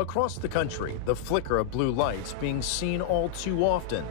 Across the country, the flicker of blue lights being seen all too often.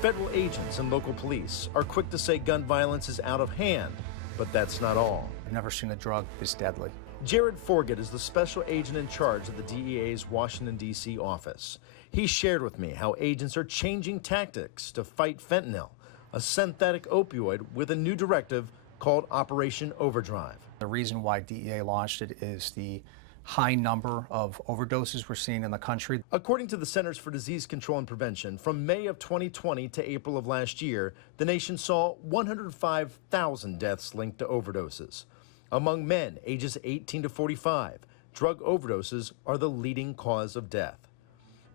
Federal agents and local police are quick to say gun violence is out of hand, but that's not all. I've never seen a drug this deadly. Jared Forget is the special agent in charge of the DEA's Washington, D.C. office. He shared with me how agents are changing tactics to fight fentanyl, a synthetic opioid with a new directive called Operation Overdrive. The reason why DEA launched it is the high number of overdoses we're seeing in the country. According to the Centers for Disease Control and Prevention, from May of 2020 to April of last year, the nation saw 105,000 deaths linked to overdoses. Among men ages 18 to 45, drug overdoses are the leading cause of death.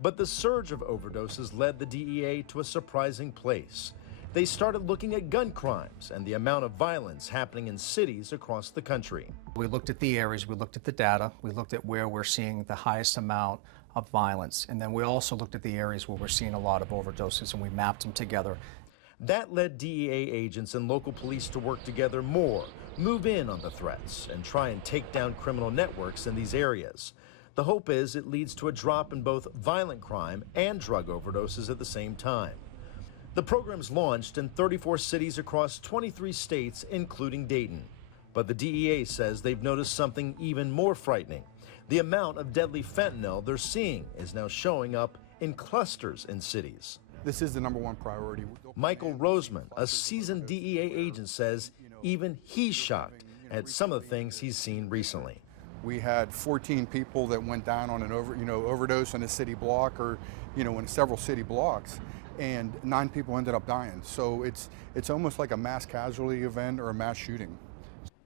But the surge of overdoses led the DEA to a surprising place. They started looking at gun crimes and the amount of violence happening in cities across the country. We looked at the areas, we looked at the data, we looked at where we're seeing the highest amount of violence, and then we also looked at the areas where we're seeing a lot of overdoses, and we mapped them together. That led DEA agents and local police to work together more, move in on the threats, and try and take down criminal networks in these areas. The hope is it leads to a drop in both violent crime and drug overdoses at the same time. The program's launched in 34 cities across 23 states, including Dayton. But the DEA says they've noticed something even more frightening. The amount of deadly fentanyl they're seeing is now showing up in clusters in cities. This is the #1 priority. Michael Roseman, a seasoned DEA agent, says even he's shocked at some of the things he's seen recently. We had 14 people that went down on an overdose in a city block or, in several city blocks, and 9 people ended up dying. So it's almost like a mass casualty event or a mass shooting.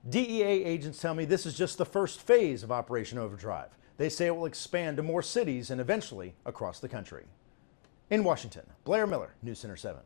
DEA agents tell me this is just the first phase of Operation Overdrive. They say it will expand to more cities and eventually across the country. In Washington, Blair Miller, News Center 7.